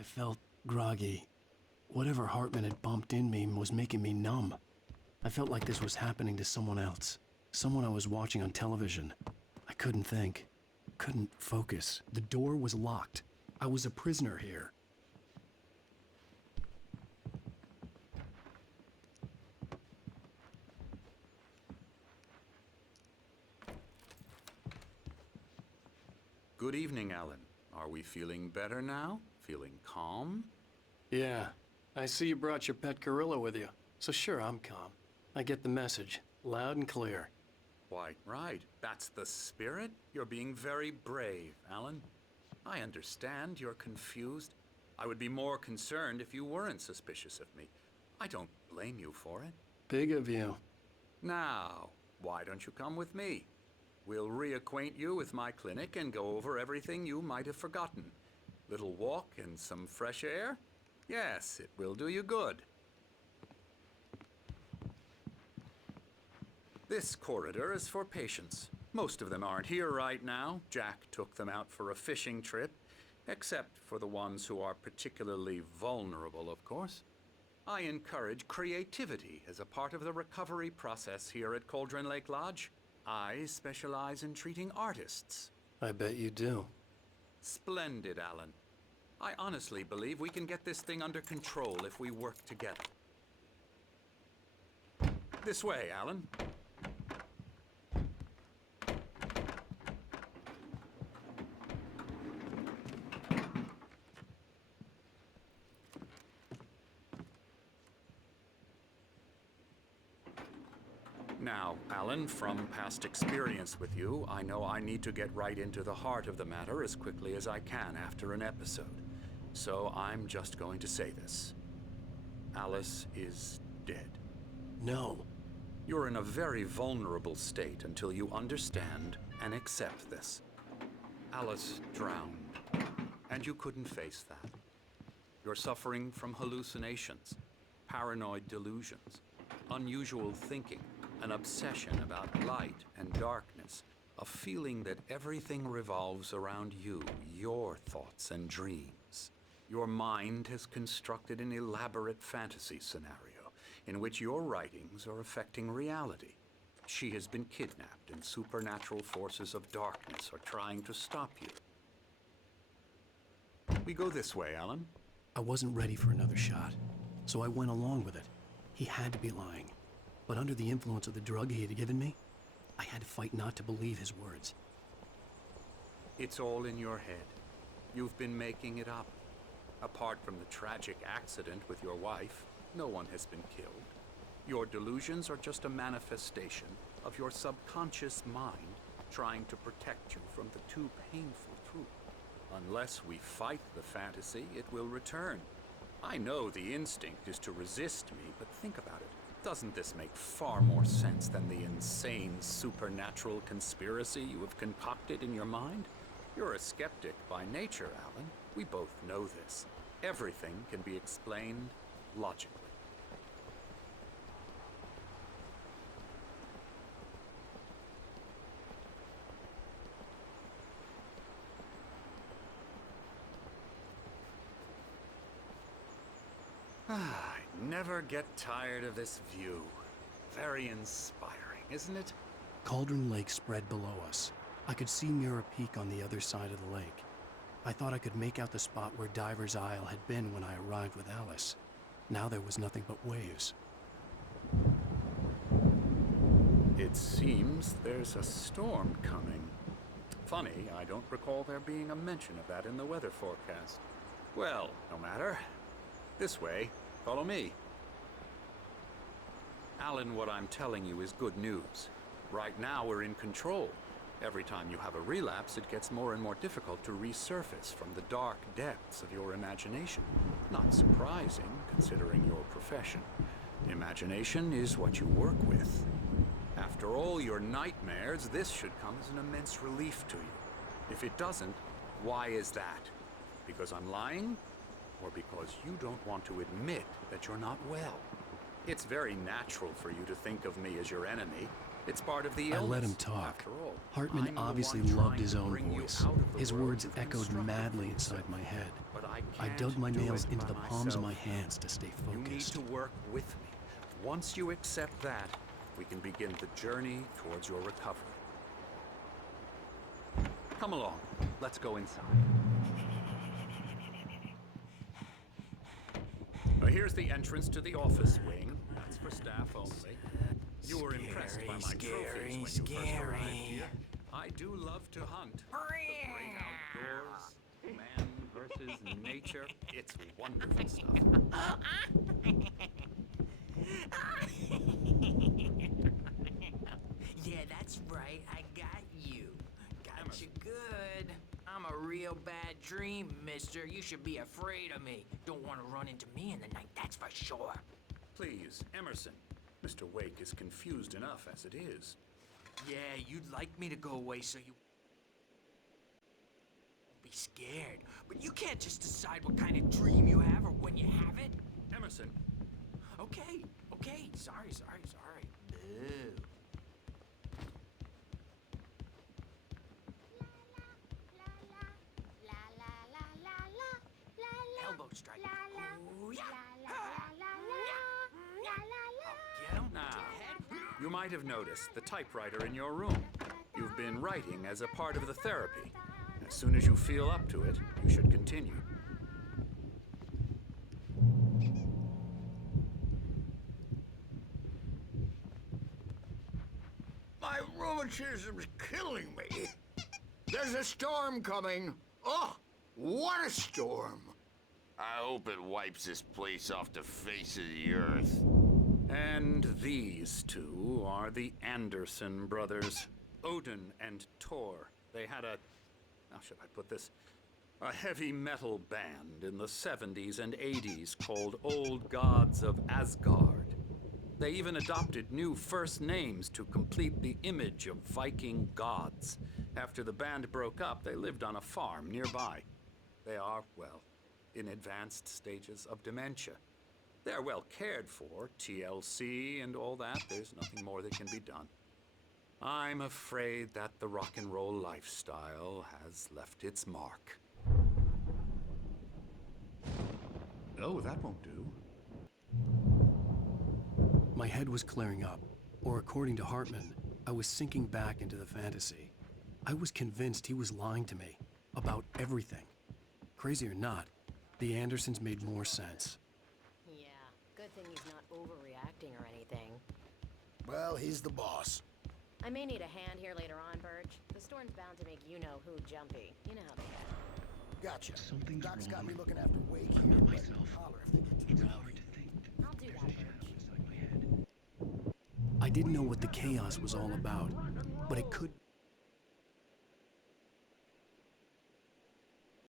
I felt groggy. Whatever Hartman had bumped in me was making me numb. I felt like this was happening to someone else. Someone I was watching on television. I couldn't think. Couldn't focus. The door was locked. I was a prisoner here. Good evening, Alan. Are we feeling better now? Feeling calm? Yeah. I see you brought your pet gorilla with you. So sure, I'm calm. I get the message. Loud and clear. Quite right. That's the spirit. You're being very brave, Alan. I understand you're confused. I would be more concerned if you weren't suspicious of me. I don't blame you for it. Big of you. Now, why don't you come with me? We'll reacquaint you with my clinic and go over everything you might have forgotten. Little walk and some fresh air? Yes, it will do you good. This corridor is for patients. Most of them aren't here right now. Jack took them out for a fishing trip, except for the ones who are particularly vulnerable, of course. I encourage creativity as a part of the recovery process here at Cauldron Lake Lodge. I specialize in treating artists. I bet you do. Splendid, Alan. I honestly believe we can get this thing under control if we work together. This way, Alan. Now, Alan, from past experience with you, I know I need to get right into the heart of the matter as quickly as I can after an episode. So I'm just going to say this. Alice is dead. No. You're in a very vulnerable state until you understand and accept this. Alice drowned, and you couldn't face that. You're suffering from hallucinations, paranoid delusions, unusual thinking, an obsession about light and darkness, a feeling that everything revolves around you, your thoughts and dreams. Your mind has constructed an elaborate fantasy scenario in which your writings are affecting reality. She has been kidnapped and supernatural forces of darkness are trying to stop you. We go this way, Alan. I wasn't ready for another shot, so I went along with it. He had to be lying. But under the influence of the drug he had given me, I had to fight not to believe his words. It's all in your head. You've been making it up. Apart from the tragic accident with your wife, no one has been killed. Your delusions are just a manifestation of your subconscious mind trying to protect you from the too painful truth. Unless we fight the fantasy, it will return. I know the instinct is to resist me, but think about it. Doesn't this make far more sense than the insane supernatural conspiracy you have concocted in your mind? You're a skeptic by nature, Alan. We both know this. Everything can be explained logically. I never get tired of this view. Very inspiring, isn't it? Cauldron Lake spread below us. I could see Mirror Peak on the other side of the lake. I thought I could make out the spot where Diver's Isle had been when I arrived with Alice. Now there was nothing but waves. It seems there's a storm coming. Funny, I don't recall there being a mention of that in the weather forecast. Well, no matter. This way. Follow me. Alan, what I'm telling you is good news. Right now we're in control. Every time you have a relapse, it gets more and more difficult to resurface from the dark depths of your imagination. Not surprising, considering your profession. Imagination is what you work with. After all your nightmares, this should come as an immense relief to you. If it doesn't, why is that? Because I'm lying? Or because you don't want to admit that you're not well? It's very natural for you to think of me as your enemy. It's part of the I let him illness, talk. after all. Hartman I'm the obviously one loved trying his to own bring you voice. out of the His world words you've echoed constructed madly for inside yourself. my head. But I I can't dug my do nails it into by the palms of my myself. hands to stay You need focused. to work with me. Once you accept that, we can begin the journey towards your recovery. Come along. Let's go inside. Now, here's the entrance to the office wing. That's for staff only. You were impressed by my trophies when you first arrived here. I do love to hunt. The great outdoors, man versus nature. It's wonderful stuff. Yeah, that's right. I got you. Got you good. I'm a real bad dream, mister. You should be afraid of me. Don't want to run into me in the night, that's for sure. Please, Emerson. Mr. Wake is confused enough as it is. Yeah, you'd like me to go away so you won't be scared. But you can't just decide what kind of dream you have or when you have it. Emerson, Okay. Sorry. Boo. Elbow strike. Ooh, yeah. Get him. now, Head. you might have noticed the typewriter in your room. You've been writing as a part of the therapy. As soon as you feel up to it, you should continue. My rheumatism's killing me. There's a storm coming. Oh, what a storm. I hope it wipes this place off the face of the earth. And these two are the Anderson brothers, Odin and Tor. They had a, how should I put this? A heavy metal band in the 70s and 80s called Old Gods of Asgard. They even adopted new first names to complete the image of Viking gods. After the band broke up, they lived on a farm nearby. They are, well, in advanced stages of dementia. They're well cared for, TLC and all that. There's nothing more that can be done. I'm afraid that the rock and roll lifestyle has left its mark. Oh, that won't do. My head was clearing up, or according to Hartman, I was sinking back into the fantasy. I was convinced he was lying to me about everything. Crazy or not, the Andersons made more sense. Yeah, good thing he's not overreacting or anything. Well, he's the boss. I may need a hand here later on, Birch. The storm's bound to make you-know-who jumpy. You know how they are. Gotcha. Something's Doc's got wrong. me looking after Wake here, but holler if they get too rowdy. I'll do that, Birch. I didn't know what the chaos was all about, but it could